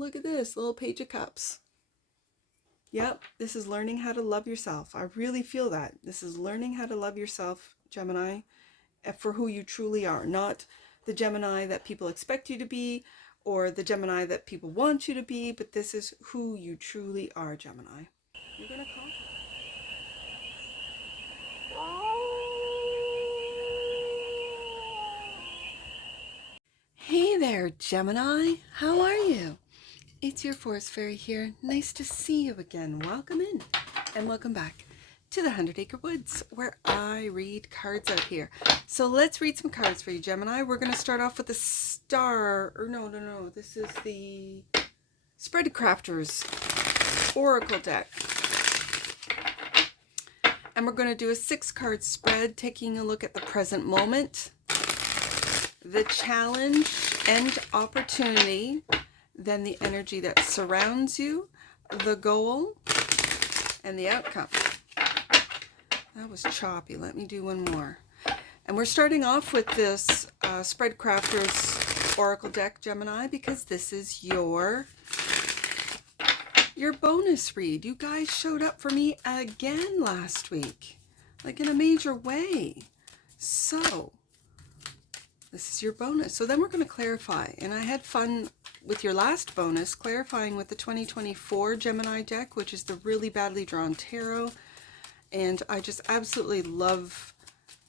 look at this little Page of Cups. Yep, this is learning how to love yourself. I really feel that. This is learning how to love yourself, Gemini, for who you truly are. Not the Gemini that people expect you to be or the Gemini that people want you to be, but this is who you truly are, Gemini. You're going to call. Hey there, Gemini. How are you? It's your Forest Fairy here. Nice to see you again. Welcome in and welcome back to the 100 Acre Woods, where I read cards out here. So let's read some cards for you, Gemini. We're going to start off with the star, or no. This is the CRAFTER'S Oracle deck. And we're going to do a 6-card spread, taking a look at the present moment, the challenge and opportunity, then the energy that surrounds you, the goal, and the outcome. That was choppy. Let me do one more. And we're starting off with this CRAFTER'S Oracle deck, Gemini, because this is your bonus read. You guys showed up for me again last week, like in a major way. So this is your bonus. So then we're going to clarify. And I had fun with your last bonus, clarifying with the 2024 Gemini deck, which is the Really Badly Drawn Tarot. And I just absolutely love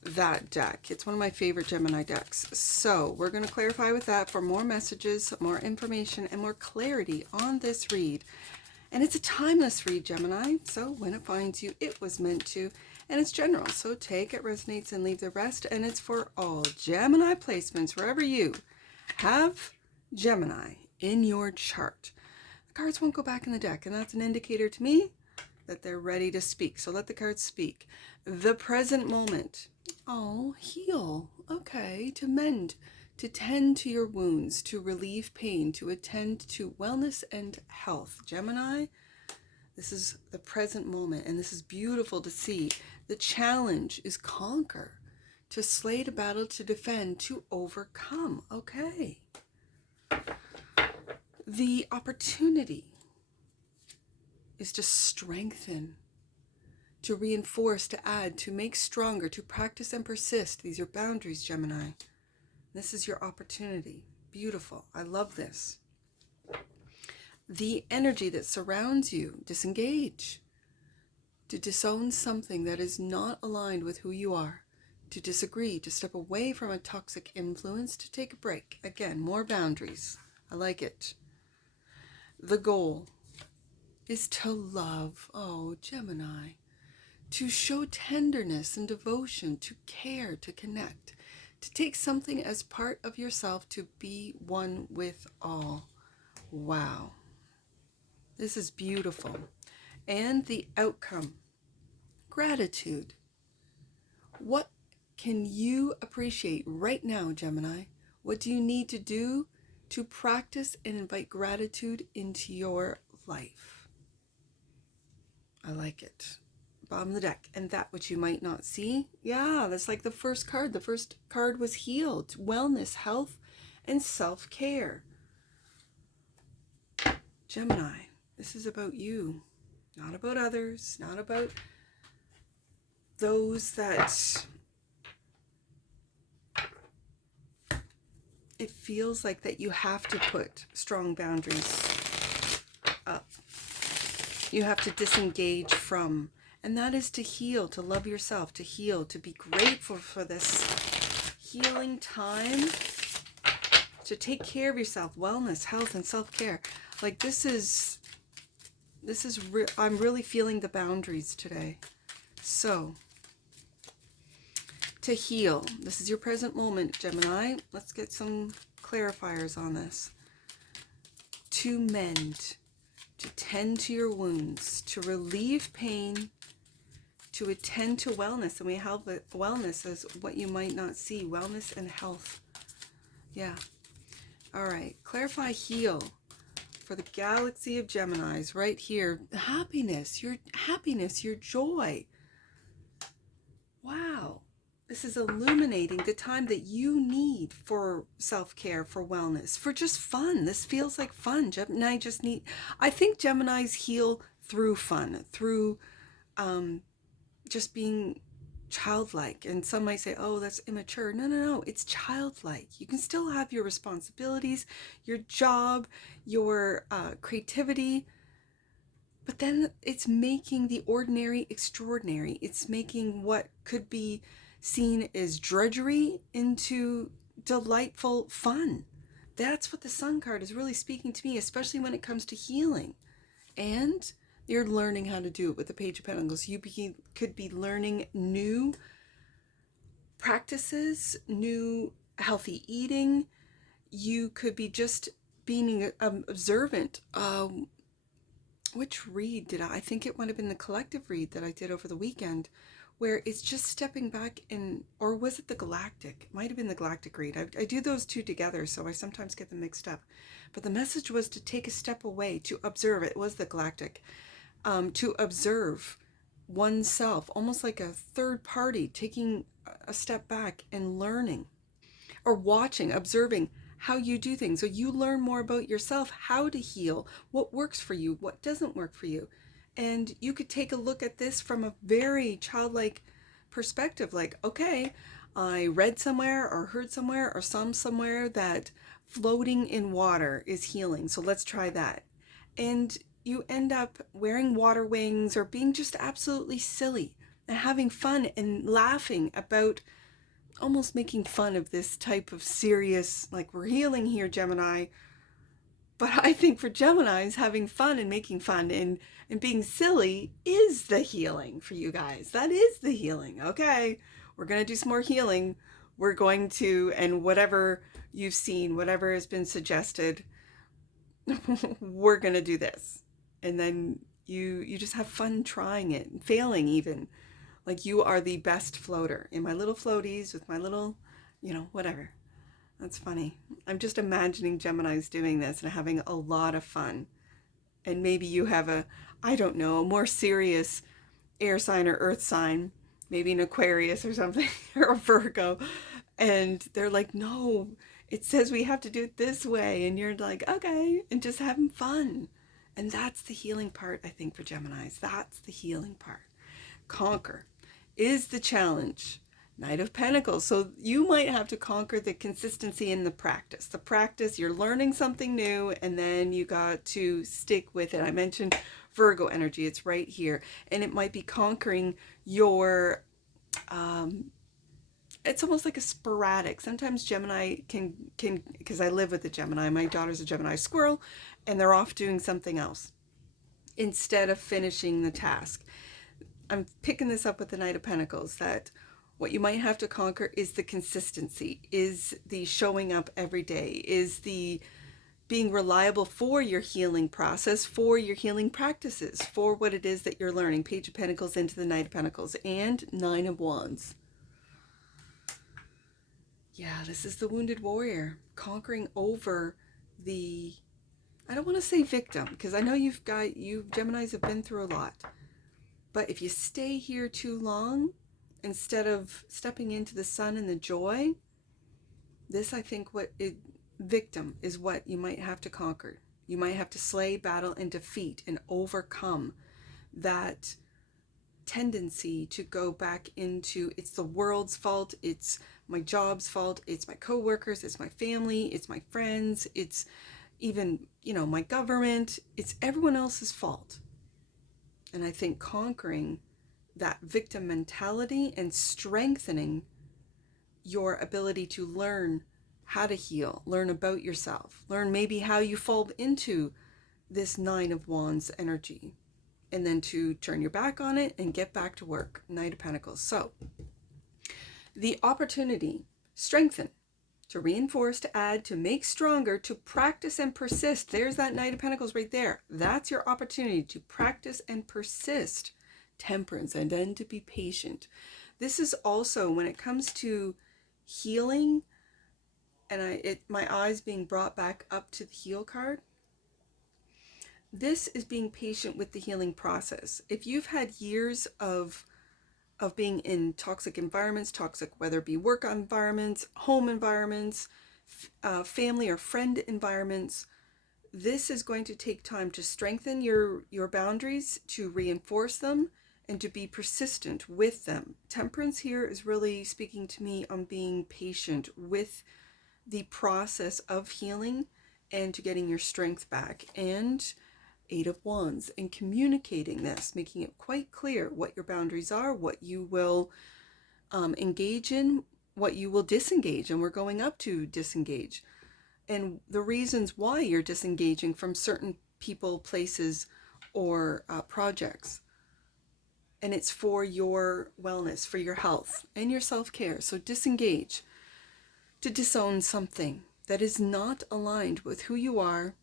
that deck. It's one of my favorite Gemini decks. So we're going to clarify with that for more messages, more information, and more clarity on this read. And it's a timeless read, Gemini. So when it finds you, it was meant to. And it's general, so take it resonates and leave the rest. And it's for all Gemini placements, wherever you have Gemini in your chart. The cards won't go back in the deck, and that's an indicator to me that they're ready to speak. So let the cards speak. The present moment. Oh, heal. Okay, to mend, to tend to your wounds, to relieve pain, to attend to wellness and health. Gemini, this is the present moment, and this is beautiful to see. The challenge is conquer, to slay, to battle, to defend, to overcome. Okay. The opportunity is to strengthen, to reinforce, to add, to make stronger, to practice and persist. These are boundaries, Gemini. This is your opportunity. Beautiful. I love this. The energy that surrounds you, disengage, to disown something that is not aligned with who you are, to disagree, to step away from a toxic influence, to take a break. Again, more boundaries. I like it. The goal is to love. Oh, Gemini. To show tenderness and devotion, to care, to connect, to take something as part of yourself, to be one with all. Wow. This is beautiful. And the outcome. Gratitude. What can you appreciate right now, Gemini? What do you need to do to practice and invite gratitude into your life? I like it. Bottom of the deck. And that which you might not see. Yeah, that's like the first card. The first card was healed. Wellness, health, and self-care. Gemini, this is about you. Not about others. Not about those that it feels like that you have to put strong boundaries up. You have to disengage from. And that is to heal, to love yourself, to heal, to be grateful for this healing time, to take care of yourself, wellness, health, and self-care. Like I'm really feeling the boundaries today. So, to heal. This is your present moment, Gemini. Let's get some clarifiers on this. To mend, to tend to your wounds, to relieve pain, to attend to wellness. And we have wellness as what you might not see. Wellness and health. Yeah. All right. Clarify, heal. For the galaxy of Geminis right here. Happiness, your joy. Wow. This is illuminating the time that you need for self-care, for wellness, for just fun. This feels like fun. Gemini just need, I think Geminis heal through fun, through just being childlike. And some might say, oh, that's immature. No, no, no, it's childlike. You can still have your responsibilities, your job, your creativity, but then it's making the ordinary extraordinary. It's making what could be seen as drudgery into delightful fun. That's what the Sun card is really speaking to me, especially when it comes to healing. And you're learning how to do it with the Page of Pentacles. You could be learning new practices, new healthy eating. You could be just being observant. Which read did I think it might have been the collective read that I did over the weekend, where it's just stepping back in, or was it the galactic? It might have been the galactic read. I do those two together, so I sometimes get them mixed up. But the message was to take a step away, to observe. It was the galactic. To observe oneself, almost like a third party, taking a step back and learning, or watching, observing how you do things. So you learn more about yourself, how to heal, what works for you, what doesn't work for you. And you could take a look at this from a very childlike perspective, like, okay, I read somewhere or heard somewhere or somewhere that floating in water is healing, so let's try that. And you end up wearing water wings or being just absolutely silly and having fun and laughing about, almost making fun of this type of serious, like, we're healing here, Gemini. But I think for Geminis, having fun and making fun and being silly is the healing for you guys. That is the healing. Okay, we're going to do some more healing. We're going to, and whatever you've seen, whatever has been suggested, we're going to do this. And then you just have fun trying it, failing even. Like, you are the best floater in my little floaties with my little, whatever. That's funny. I'm just imagining Geminis doing this and having a lot of fun. And maybe you have a more serious air sign or earth sign, maybe an Aquarius or something, or a Virgo. And they're like, no, it says we have to do it this way. And you're like, okay, and just having fun. And that's the healing part, I think, for Geminis. That's the healing part. Conquer is the challenge. Knight of Pentacles. So you might have to conquer the consistency in the practice. The practice, you're learning something new, and then you got to stick with it. I mentioned Virgo energy. It's right here. And it might be conquering your, it's almost like a sporadic. Sometimes Gemini can, because I live with a Gemini. My daughter's a Gemini squirrel, and they're off doing something else instead of finishing the task. I'm picking this up with the Knight of Pentacles, that what you might have to conquer is the consistency, is the showing up every day, is the being reliable for your healing process, for your healing practices, for what it is that you're learning. Page of Pentacles into the Knight of Pentacles and Nine of Wands. Yeah, this is the wounded warrior conquering over the, I don't want to say victim, because I know you Geminis have been through a lot. But if you stay here too long, instead of stepping into the sun and the joy, this, I think, victim is what you might have to conquer. You might have to slay, battle, and defeat and overcome that tendency to go back into, it's the world's fault, it's my job's fault, it's my coworkers, it's my family, it's my friends, it's even, my government, it's everyone else's fault. And I think conquering that victim mentality and strengthening your ability to learn how to heal, learn about yourself, learn maybe how you fall into this Nine of Wands energy, and then to turn your back on it and get back to work. Knight of Pentacles. So the opportunity, strengthen, to reinforce, to add, to make stronger, to practice and persist. There's that Knight of Pentacles right there. That's your opportunity to practice and persist. Temperance, and then to be patient. This is also, when it comes to healing, and my eyes being brought back up to the heal card, this is being patient with the healing process. If you've had years of of being in toxic environments, toxic, whether it be work environments, home environments, family or friend environments. This is going to take time to strengthen your boundaries, to reinforce them, and to be persistent with them. Temperance here is really speaking to me on being patient with the process of healing and to getting your strength back. And Eight of Wands, and communicating this, making it quite clear what your boundaries are, what you will engage in, what you will disengage, and we're going up to disengage, and the reasons why you're disengaging from certain people, places, or projects. And it's for your wellness, for your health, and your self-care. So disengage, to disown something that is not aligned with who you are,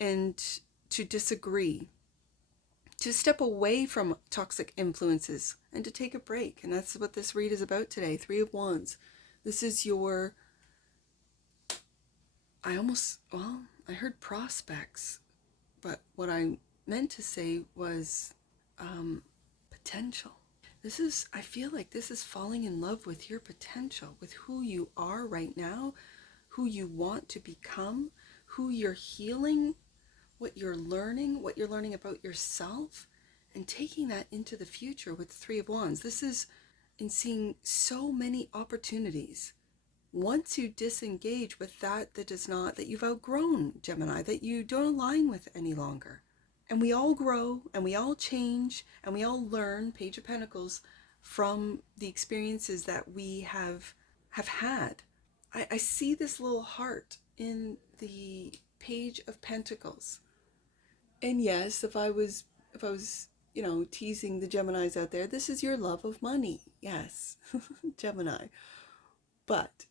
and to disagree, to step away from toxic influences, and to take a break. And that's what this read is about today. Three of Wands. This is your, I heard prospects, but what I meant to say was potential. I feel like this is falling in love with your potential, with who you are right now, who you want to become, who you're healing, what you're learning about yourself, and taking that into the future with the Three of Wands. This is in seeing so many opportunities. Once you disengage with that that you've outgrown, Gemini, that you don't align with any longer. And we all grow, and we all change, and we all learn, Page of Pentacles, from the experiences that we have had. I see this little heart in the Page of Pentacles. And yes, if I was, teasing the Geminis out there, this is your love of money. Yes, Gemini. But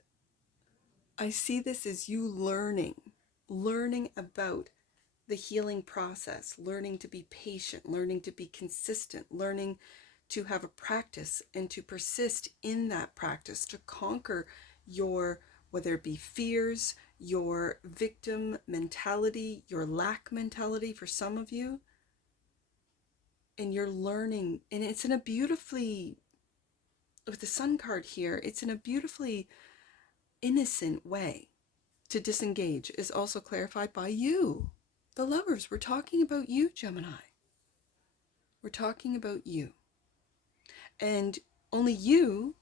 I see this as you learning about the healing process, learning to be patient, learning to be consistent, learning to have a practice and to persist in that practice, to conquer your, whether it be fears, your victim mentality, your lack mentality for some of you. And you're learning, and it's in a beautifully, with the Sun card here, it's in a beautifully innocent way. To disengage is also clarified by you, the Lovers. We're talking about you, Gemini. We're talking about you. And only you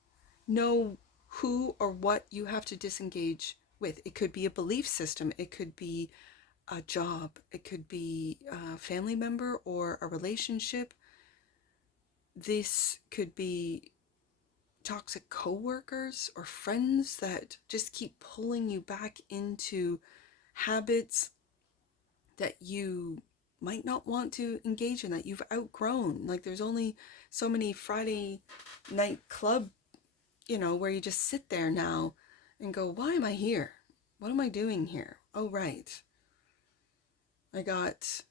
know who or what you have to disengage with. It could be a belief system. It could be a job. It could be a family member or a relationship. This could be toxic coworkers or friends that just keep pulling you back into habits that you might not want to engage in, that you've outgrown. Like there's only so many Friday night club, where you just sit there now and go, why am I here? What am I doing here? Oh, right. I got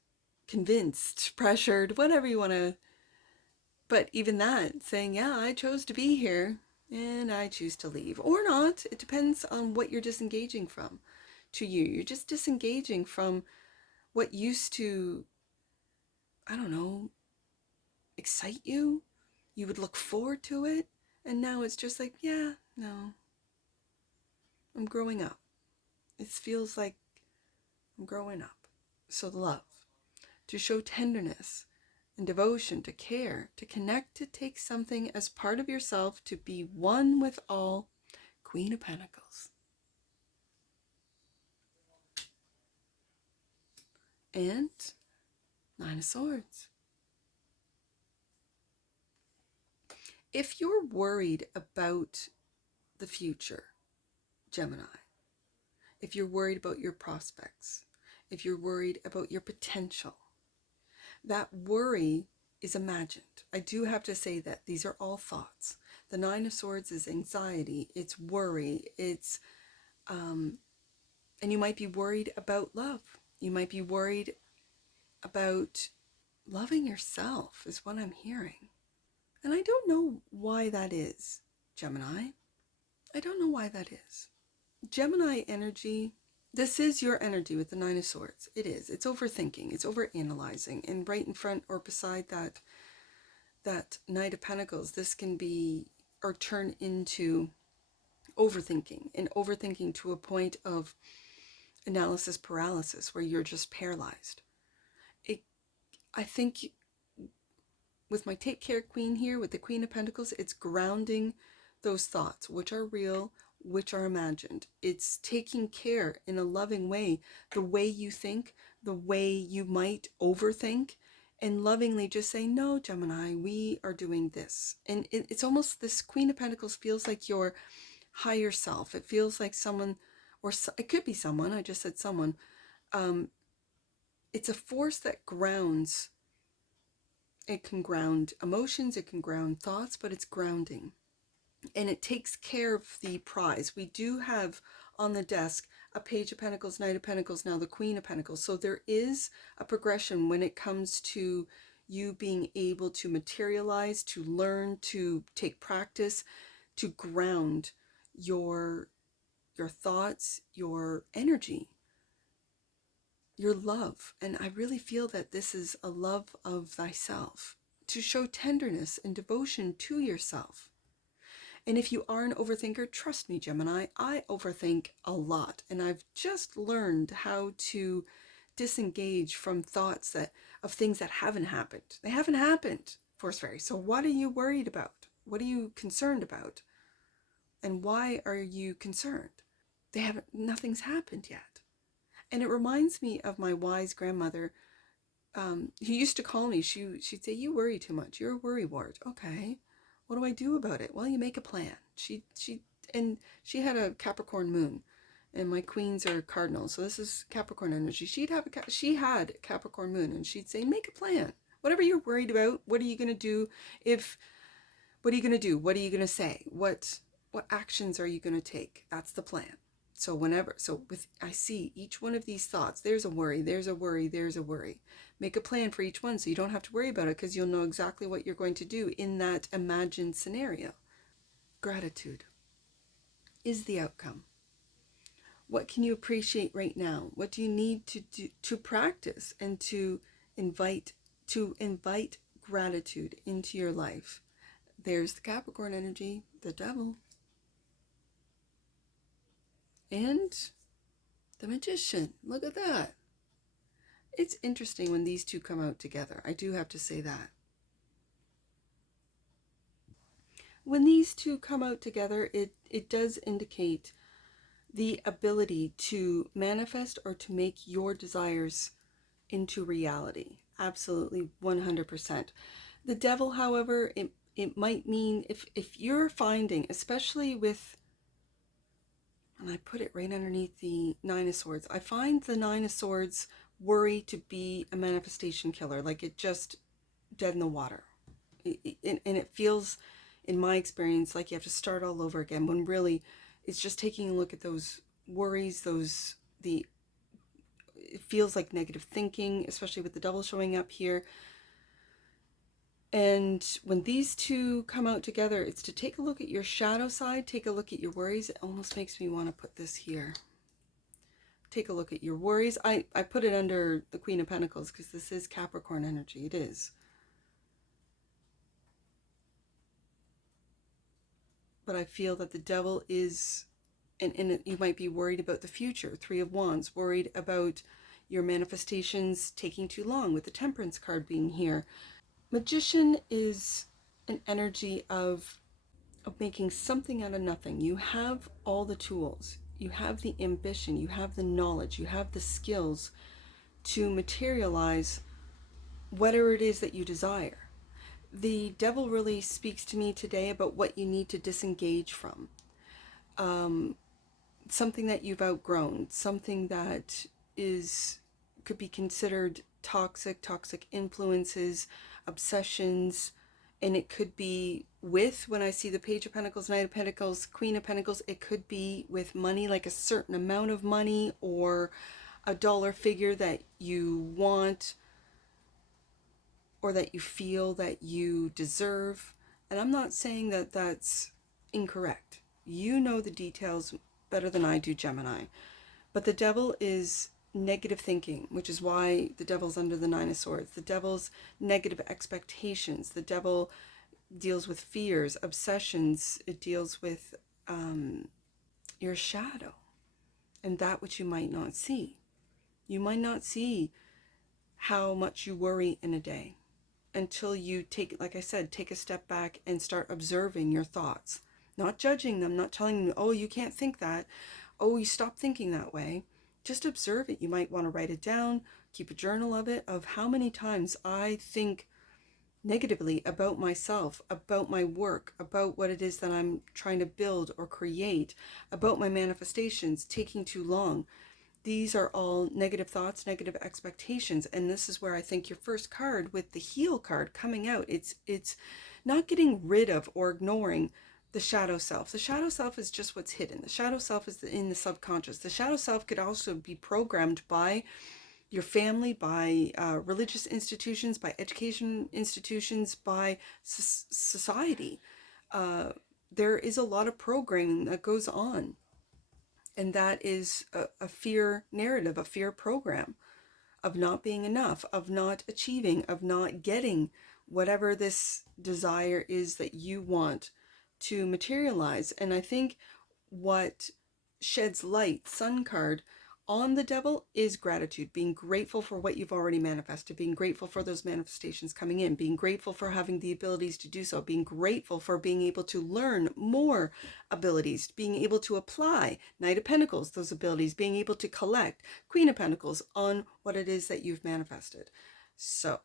convinced, pressured, whatever you want to. But even that, saying, yeah, I chose to be here and I choose to leave or not. It depends on what you're disengaging from. To you, you're just disengaging from what used to, excite you. You would look forward to it. And now it's just like, yeah, no, I'm growing up. It feels like I'm growing up. So love, to show tenderness and devotion, to care, to connect, to take something as part of yourself, to be one with all. Queen of Pentacles. And Nine of Swords. If you're worried about the future, Gemini, if you're worried about your prospects, if you're worried about your potential, that worry is imagined. I do have to say that these are all thoughts. The Nine of Swords is anxiety, it's worry, it's, and you might be worried about love. You might be worried about loving yourself, is what I'm hearing. And I don't know why that is, Gemini. I don't know why that is. Gemini energy, this is your energy with the Nine of Swords. It is. It's overthinking. It's overanalyzing. And right in front or beside that that Knight of Pentacles, this can be or turn into overthinking, and overthinking to a point of analysis paralysis where you're just paralyzed. I think with my Take Care Queen here, with the Queen of Pentacles, it's grounding those thoughts, which are real, which are imagined. It's taking care in a loving way, the way you think, the way you might overthink, and lovingly just say, no, Gemini, we are doing this. And it's almost, this Queen of Pentacles feels like your higher self. It feels like someone, or it could be someone, I just said someone. It's a force that grounds. It can ground emotions, it can ground thoughts, but it's grounding. And it takes care of the prize. We do have on the desk a Page of Pentacles, Knight of Pentacles, now the Queen of Pentacles. So there is a progression when it comes to you being able to materialize, to learn, to take practice, to ground your thoughts, your energy, your love. And I really feel that this is a love of thyself, to show tenderness and devotion to yourself. And if you are an overthinker, trust me, Gemini, I overthink a lot. And I've just learned how to disengage from thoughts of things that haven't happened. They haven't happened, Force Fairy. So what are you worried about? What are you concerned about? And why are you concerned? Nothing's happened yet. And it reminds me of my wise grandmother, who used to call me. She'd say, you worry too much. You're a worrywart. Okay. What do I do about it? Well, you make a plan. She had a Capricorn moon, and my queens are cardinals. So this is Capricorn energy. She had a Capricorn moon, and she'd say, make a plan. Whatever you're worried about, what are you going to do? What are you going to do? What are you going to say? What actions are you going to take? That's the plan. So I see each one of these thoughts, there's a worry, there's a worry, there's a worry. Make a plan for each one so you don't have to worry about it, because you'll know exactly what you're going to do in that imagined scenario. Gratitude is the outcome. What can you appreciate right now? What do you need to do to practice and to invite gratitude into your life? There's the Capricorn energy, the devil. And the Magician. Look at that. It's interesting when these two come out together. I do have to say that. When these two come out together, it does indicate the ability to manifest or to make your desires into reality. Absolutely, 100%. The devil, however, it might mean if you're finding, especially with, and I put it right underneath the Nine of Swords, I find the Nine of Swords worry to be a manifestation killer, like it just dead in the water. And it feels, in my experience, like you have to start all over again, when really it's just taking a look at those worries, it feels like negative thinking, especially with the double showing up here. And when these two come out together, it's to take a look at your shadow side, take a look at your worries. It almost makes me want to put this here. Take a look at your worries. I put it under the Queen of Pentacles because this is Capricorn energy. It is. But I feel that the devil is, and you might be worried about the future. Three of Wands, worried about your manifestations taking too long, with the Temperance card being here. Magician is an energy of making something out of nothing. You have all the tools. You have the ambition. You have the knowledge. You have the skills to materialize whatever it is that you desire. The devil really speaks to me today about what you need to disengage from. Something that you've outgrown, something that could be considered toxic influences, obsessions, and it could be with, when I see the Page of Pentacles, Knight of Pentacles, Queen of Pentacles, it could be with money, like a certain amount of money or a dollar figure that you want or that you feel that you deserve. And I'm not saying that that's incorrect. You know the details better than I do, Gemini. But the devil is negative thinking, which is why the devil's under the Nine of Swords. The devil's negative expectations. The devil deals with fears, obsessions. It deals with your shadow and that which you might not see. You might not see how much you worry in a day until you take, like I said, take a step back and start observing your thoughts. Not judging them, not telling them, oh, you can't think that. Oh, you stop thinking that way. Just observe it. You might want to write it down, keep a journal of it, of how many times I think negatively about myself, about my work, about what it is that I'm trying to build or create, about my manifestations taking too long. These are all negative thoughts, negative expectations. And this is where I think your first card with the Heal card coming out, it's not getting rid of or ignoring the shadow self. The shadow self is just what's hidden. The shadow self is in the subconscious. The shadow self could also be programmed by your family, by religious institutions, by education institutions, by society. There is a lot of programming that goes on. And that is a fear narrative, a fear program of not being enough, of not achieving, of not getting whatever this desire is that you want to materialize. And I think what sheds light, Sun card, on the devil is gratitude, being grateful for what you've already manifested, being grateful for those manifestations coming in, being grateful for having the abilities to do so, being grateful for being able to learn more abilities, being able to apply Knight of Pentacles, those abilities, being able to collect Queen of Pentacles on what it is that you've manifested. So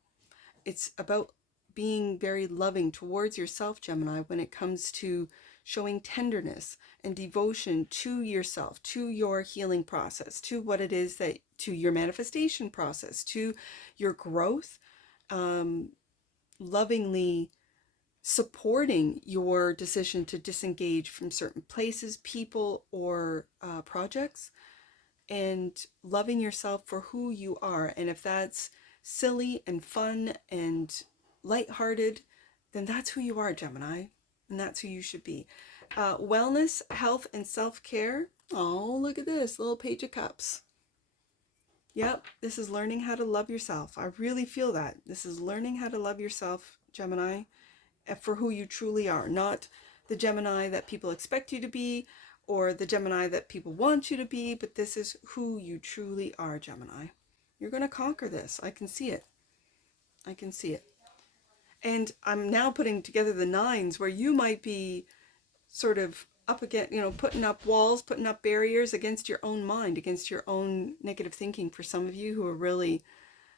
it's about being very loving towards yourself, Gemini, when it comes to showing tenderness and devotion to yourself, to your healing process, to what it is that, to your manifestation process, to your growth, lovingly supporting your decision to disengage from certain places, people, or projects, and loving yourself for who you are. And if that's silly and fun and lighthearted, then that's who you are, Gemini. And that's who you should be. Wellness, health, and self-care. Oh, look at this little Page of Cups. Yep, this is learning how to love yourself. I really feel that. This is learning how to love yourself, Gemini, for who you truly are. Not the Gemini that people expect you to be or the Gemini that people want you to be, but this is who you truly are, Gemini. You're going to conquer this. I can see it. I can see it. And I'm now putting together the nines where you might be sort of up against, putting up walls, putting up barriers against your own mind, against your own negative thinking. For some of you who are really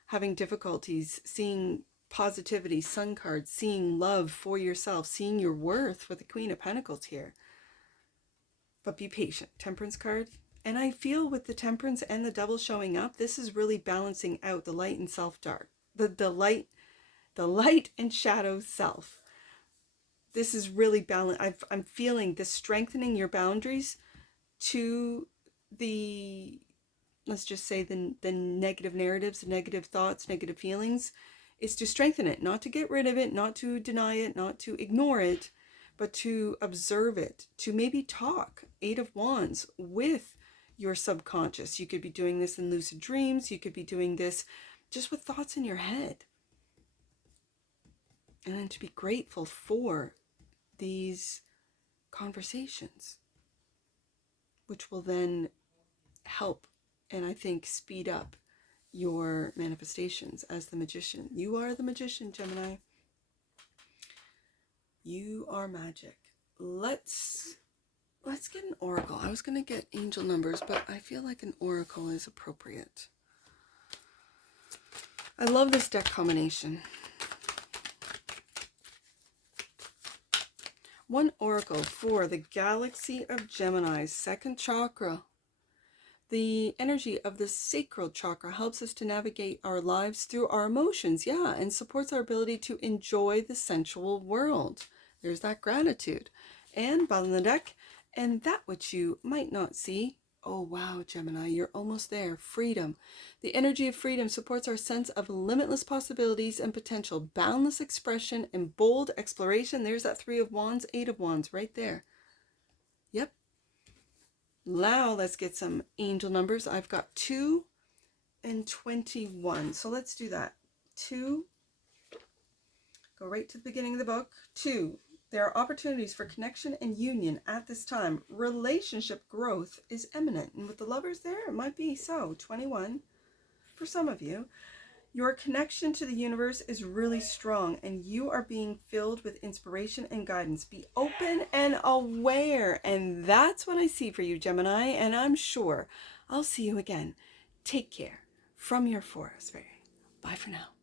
having difficulties seeing positivity, Sun card, seeing love for yourself, seeing your worth with the Queen of Pentacles here. But be patient. Temperance card. And I feel with the Temperance and the Devil showing up, this is really balancing out the light and self-dark. The light and shadow self. This is really balanced. I'm feeling this strengthening your boundaries to the, let's just say the negative narratives, the negative thoughts, negative feelings, is to strengthen it, not to get rid of it, not to deny it, not to ignore it, but to observe it, to maybe talk, Eight of Wands, with your subconscious. You could be doing this in lucid dreams. You could be doing this just with thoughts in your head. And then to be grateful for these conversations, which will then help and I think speed up your manifestations as the Magician. You are the Magician, Gemini. You are magic. Let's get an oracle. I was going to get angel numbers, but I feel like an oracle is appropriate. I love this deck combination. One oracle for the galaxy of Gemini's second chakra. The energy of the sacral chakra helps us to navigate our lives through our emotions, and supports our ability to enjoy the sensual world. There's that gratitude. And bottom of the deck, and that which you might not see. Oh wow, Gemini, you're almost there. Freedom. The energy of freedom supports our sense of limitless possibilities and potential, boundless expression, and bold exploration. There's that Three of Wands, Eight of Wands right there. Yep. Now let's get some angel numbers. I've got 2, and 21. So let's do that. 2, go right to the beginning of the book. 2, there are opportunities for connection and union at this time. Relationship growth is imminent. And with the Lovers there, it might be so. 21, for some of you. Your connection to the universe is really strong and you are being filled with inspiration and guidance. Be open and aware. And that's what I see for you, Gemini. And I'm sure I'll see you again. Take care from your forest fairy. Bye for now.